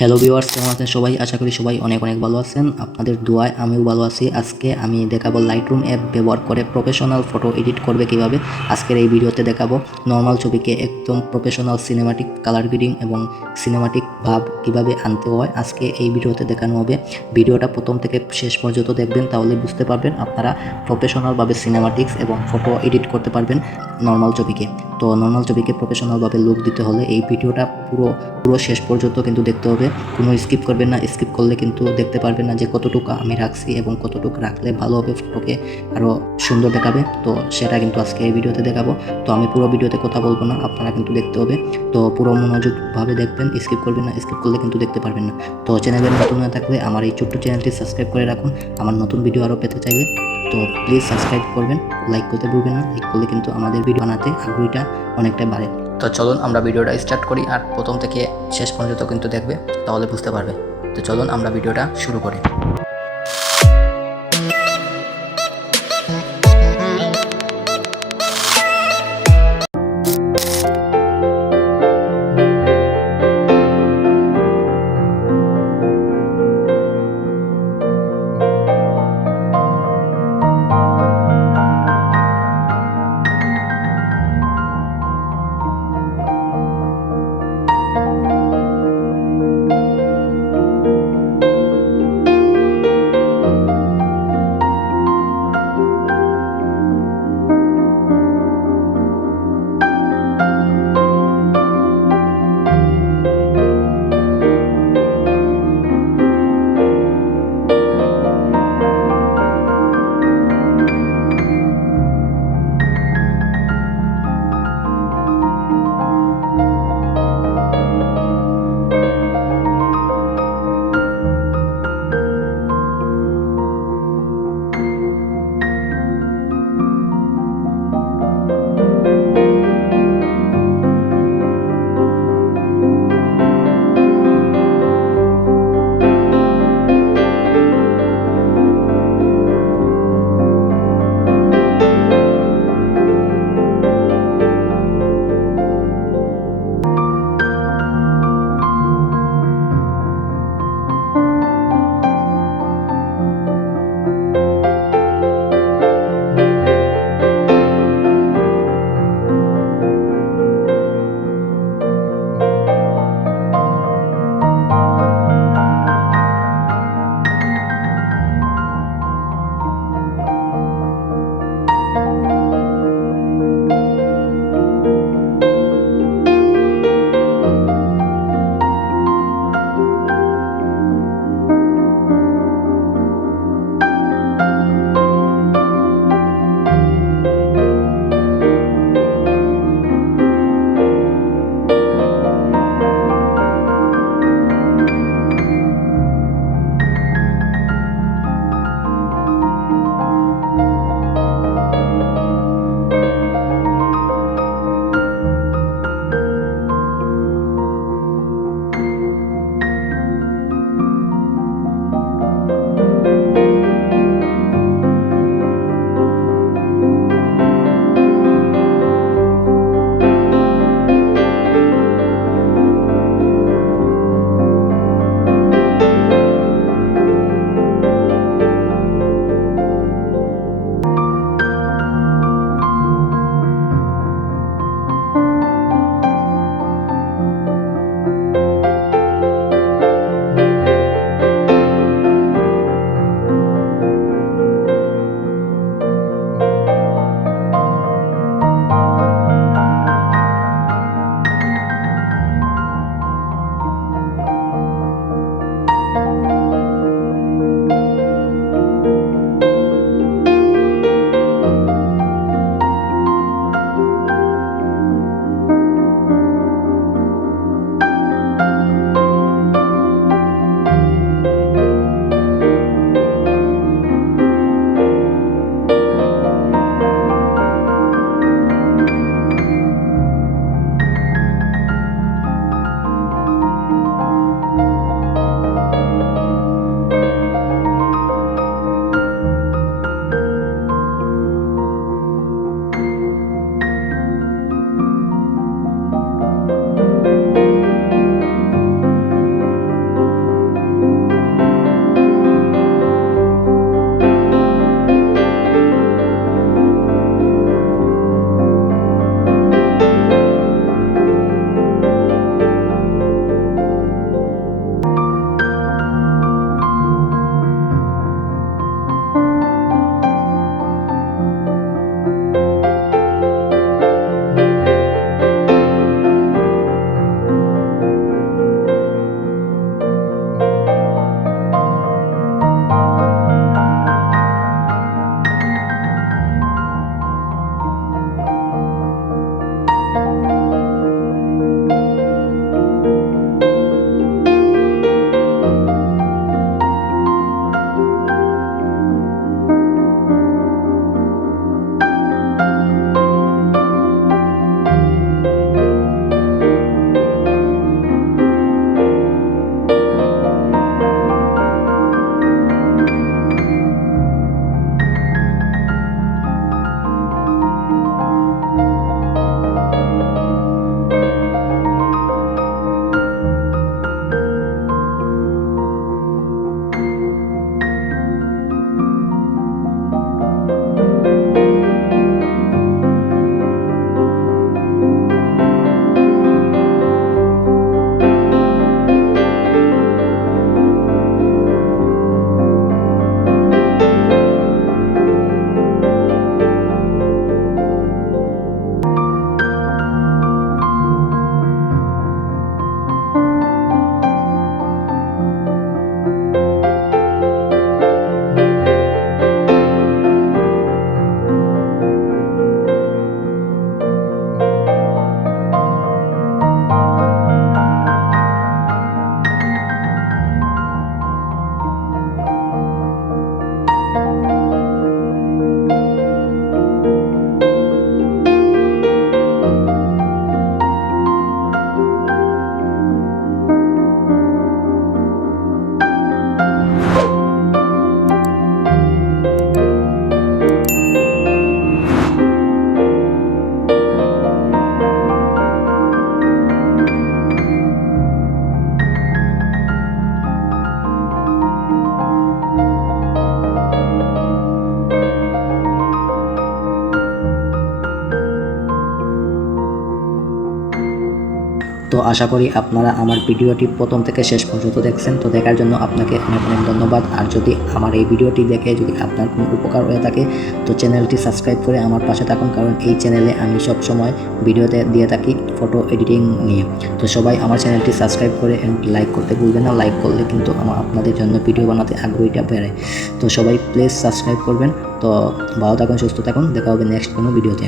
Hello viewers, কেমন আছেন সবাই? আশা করি সবাই অনেক অনেক ভালো আছেন। আপনাদের দোয়ায় আমিও ভালো আছি। আজকে আমি দেখাবো লাইটরুম অ্যাপ ব্যবহার করে প্রফেশনাল ফটো এডিট করবে কিভাবে। আজকের এই ভিডিওতে দেখাবো নর্মাল ছবিকে একদম প্রফেশনাল সিনেমাটিক কালার গ্রেডিং এবং সিনেমাটিক ভাব কিভাবে আনতে হয় আজকে এই ভিডিওতে দেখানো হবে। ভিডিওটা প্রথম থেকে শেষ পর্যন্ত দেখবেন, তাহলে বুঝতে পারবেন আপনারা প্রফেশনালভাবে সিনেমাটিক্স এবং ফটো এডিট করতে পারবেন নর্মাল ছবিকে। তো নর্মাল ছবিকে প্রফেশনালভাবে লুক দিতে হলে এই ভিডিওটা পুরো শেষ পর্যন্ত কিন্তু দেখতে হবে। কোনো স্কিপ করবেন না। স্কিপ করলে কিন্তু দেখতে পারবেন না যে কতটুকু আমি রাখছি এবং কতটুকু রাখলে ভালো হবে, ফটোকে আরও সুন্দর দেখাবে। তো সেটা কিন্তু আজকে এই ভিডিওতে দেখাবো। তো আমি পুরো ভিডিওতে কথা বলবো না, আপনারা কিন্তু দেখতে হবে। তো পুরো মনোযোগভাবে দেখবেন, স্কিপ করবেন না। স্কিপ করলে কিন্তু দেখতে পারবেন না। তো চ্যানেলের নতুন হয়ে থাকলে আমার এই ছোট্ট চ্যানেলটি সাবস্ক্রাইব করে রাখুন। আমার নতুন ভিডিও আরও পেতে চাইলে তো প্লিজ সাবস্ক্রাইব করবেন, লাইক করতে ভুলবেন না। লাইক করলে কিন্তু আমাদের ভিডিও বানাতে আগ্রহীটা অনেকটাই বাড়ে। তো চলুন আমরা ভিডিওটা স্টার্ট করি, আর প্রথম থেকে শেষ পর্যন্ত কিন্তু দেখবে, তাহলে বুঝতে পারবে। তো চলুন আমরা ভিডিওটা শুরু করি। আশা করি আপনারা আমার ভিডিওটি প্রথম থেকে শেষ পর্যন্ত দেখছেন। তো দেখার জন্য আপনাকে অনেক অনেক ধন্যবাদ। আর যদি আমার এই ভিডিওটি দেখে যদি আপনার কোনো উপকার হয়ে থাকে তো চ্যানেলটি সাবস্ক্রাইব করে আমার পাশে থাকুন, কারণ এই চ্যানেলে আমি সবসময় ভিডিওতে দিয়ে থাকি ফটো এডিটিং নিয়ে। তো সবাই আমার চ্যানেলটি সাবস্ক্রাইব করে লাইক করতে ভুলবেন না। লাইক করলে কিন্তু আপনাদের জন্য ভিডিও বানাতে আগ্রহীটা বেড়ে। তো সবাই প্লিজ সাবস্ক্রাইব করবেন। তো ভালো থাকুন, সুস্থ থাকুন, দেখা হবে নেক্সট কোনো ভিডিওতে।